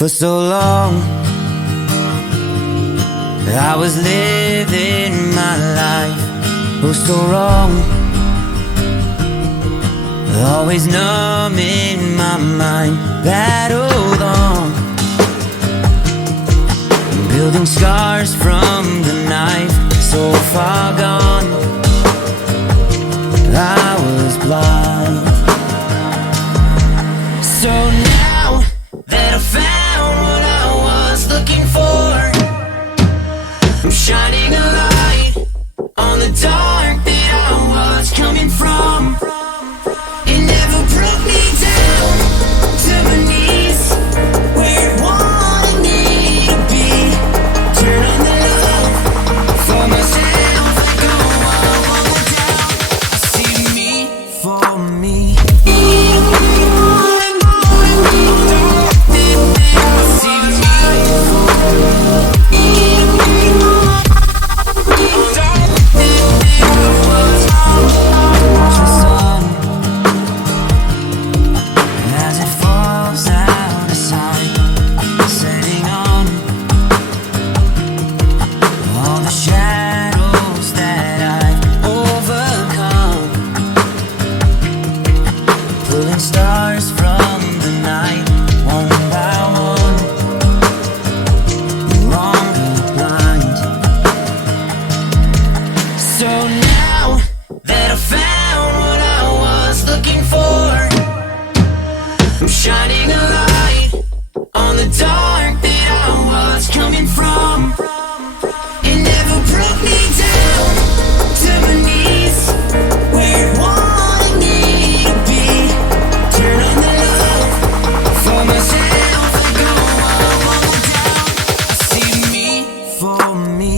For so long I was living my life, oh so wrong, always numb in my mind, battled on, building scars from the knife, so far gone, I was blind. So now that I found what I was looking for, I'm shining a light on the dark that I was coming from. It never broke me down to my knees, where it wanted me to be. Turn on the love for myself, I go all down. I see me for me. Stars from the night, one by one, no longer blind. So now that I found what I was looking for, I'm shining a light on the dark that I was coming from. It never broke me down to my knees, where it wanted me to be. Turn on the love for myself, I go all down. I see me for me.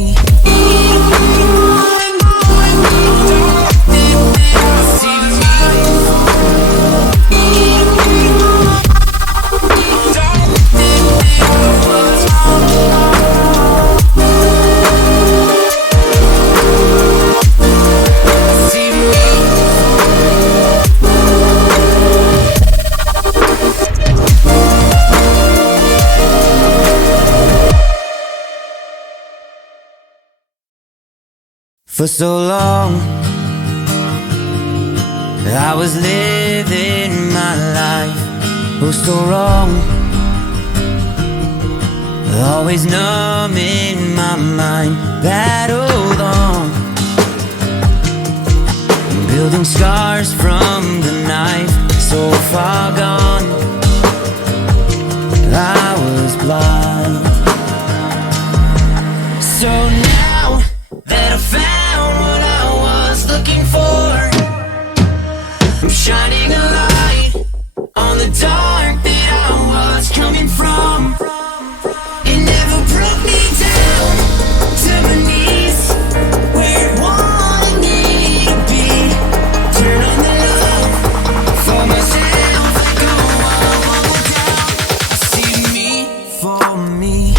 For so long I was living my life, oh so wrong, always numb in my mind, battled on, building scars from the knife, so far gone, I was blind. So now that I found what I was looking for, I'm shining a light on the dark that I was coming from. It never broke me down to my knees, where it wanted me to be. Turn on the love for myself, I go all down. I see me for me.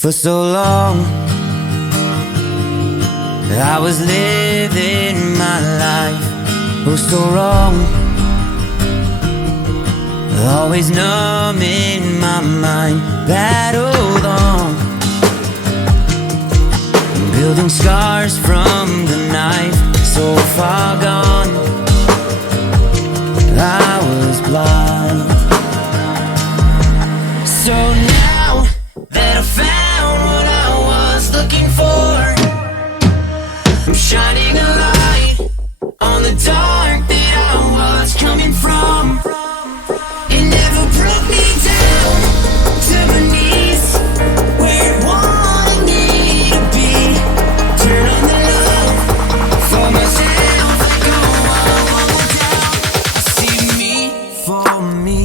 For so long I was living my life, oh so wrong, always numb in my mind, battled on, building scars from the knife, so far gone, I was blind. So now that I found what I was looking for, I'm shining a light on the dark that I was coming from. It never broke me down to my knees, where it wanted me to be. Turn on the love for myself, go on down. I see me for me.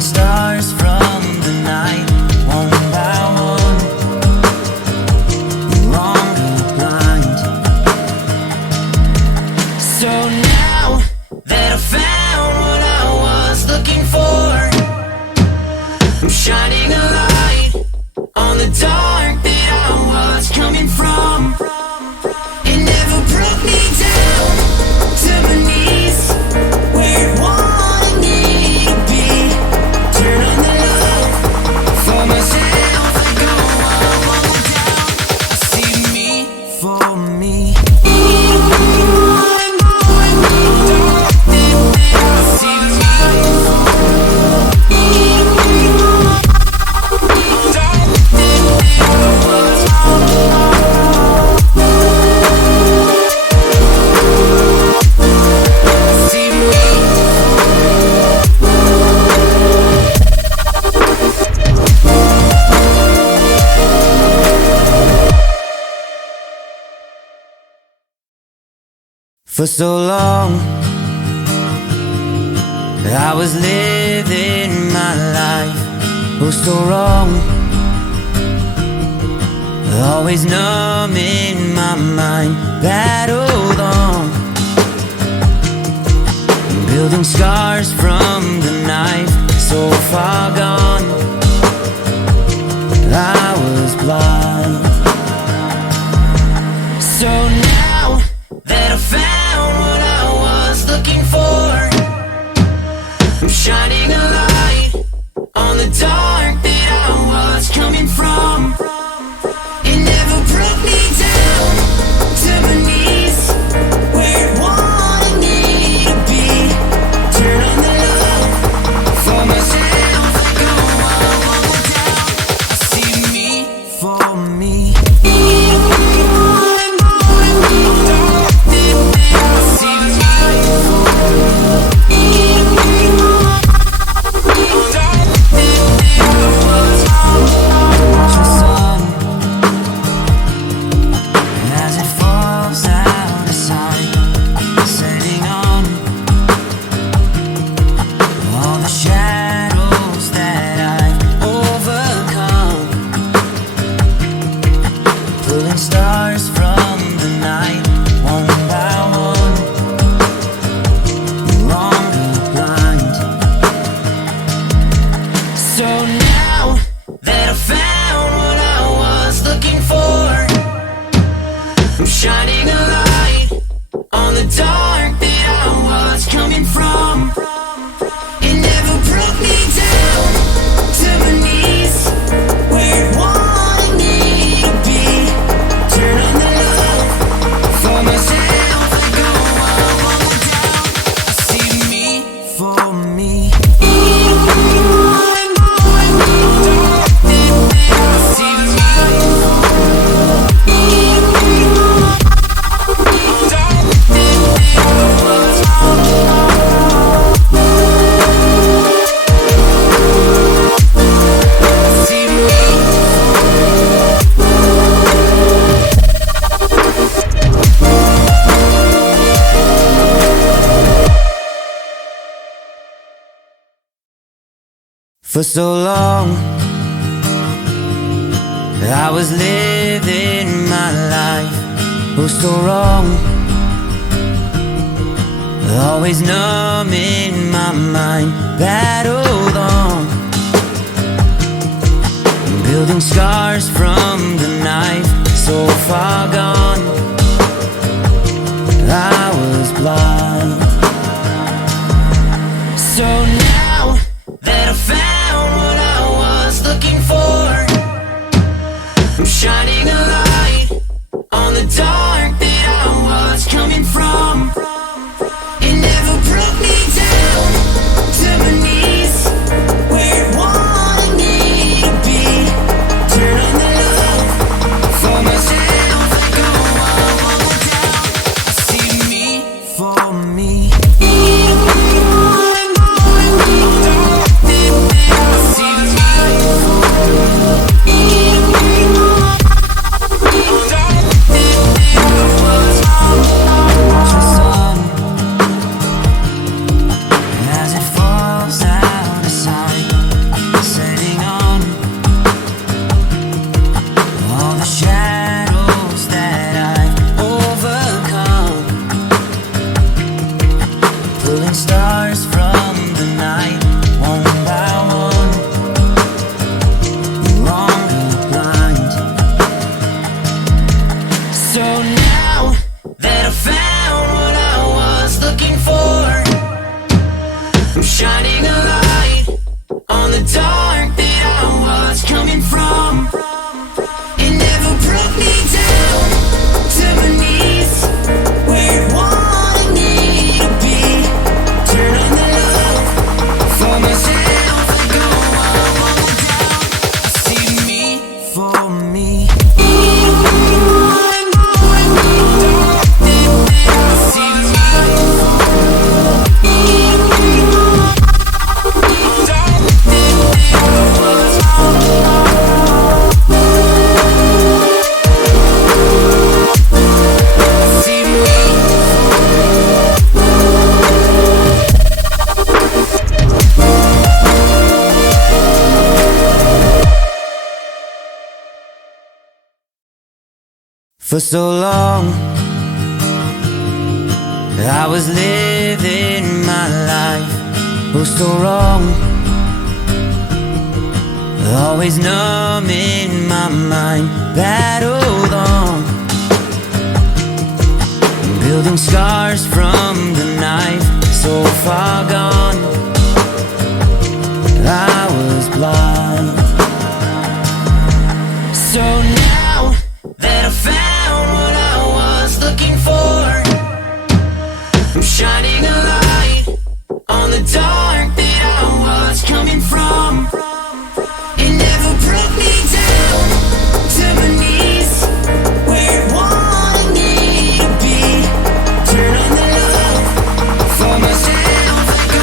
Stars from the night, one by one, no longer blind. So now that I found what I was looking for, I'm shining a light on the dark that I was coming from. It never broke me down to my knees, where it wanted me to be. Turn on the love for myself, go on down. I see me for me. For so long I was living my life, oh so wrong, always numb in my mind, battled on, building scars from the knife, so far gone, I was blind. So now that I found what I was looking for, I'm shining a light on the dark that I was coming from. It never broke me down to my knees, where it wanted me to be. Turn on the love for myself, go on down. I see me for me. Stars from the night, one by one, no longer blind. So now that I found what I was looking for, I'm shining a light on the dark that I was coming from. It never broke me down to my knees, where it wanted me to be. Turn on the love for myself, go on down. I see me for me. I see me. For so long I was living my life, oh so wrong, always numb in my mind, battled on, building scars from the knife, so far gone, I was blind. So now that I found what I was looking for, I'm shining a light on the dark that I was coming from. It never brought me down to my knees, where it wanted me to be. Turn on the love for myself, go on down. I see me for me. Stars from the night, one by one, no longer blind. So now that I found what I was looking for, I'm shining a light on the dark that I was coming from. It never brought me down to my knees, where it wanted me to be. Turn on the love for myself, go on down. I see me for me. For so long I was living my life, oh so wrong, always numb in my mind, battled on, building scars from the knife, so far gone, I was blind. So now that I found what I was looking for, I'm shining a light on the dark that I was coming from. It never brought me down to my knees, where it wanted me to be. Turn on the love for myself, go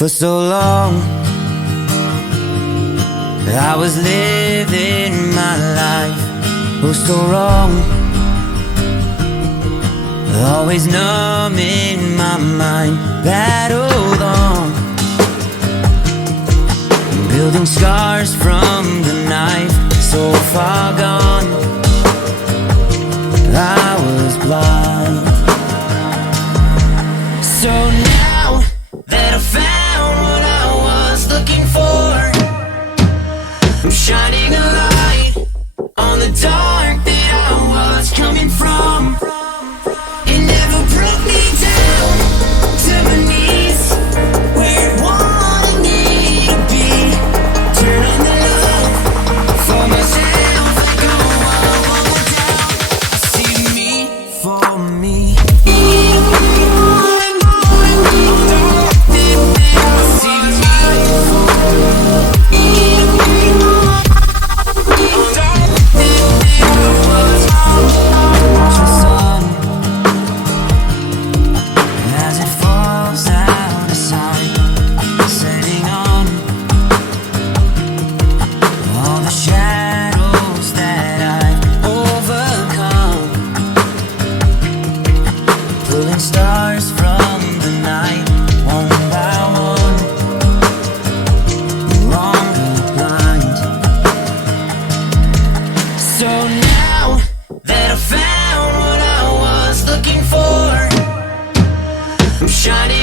For so long I was living my life, oh so wrong, always numb in my mind, battled on, building scars from the knife, so far gone, I was blind. So now that I found what I was looking for, I'm shining a light on the dark that I was coming from. It never brought me down to my knees, where it wanted me to be. Turn on the love for myself, I go all down. I see me for me. Stars from the night, one by one, no longer blind. So now that I found what I was looking for, I'm shining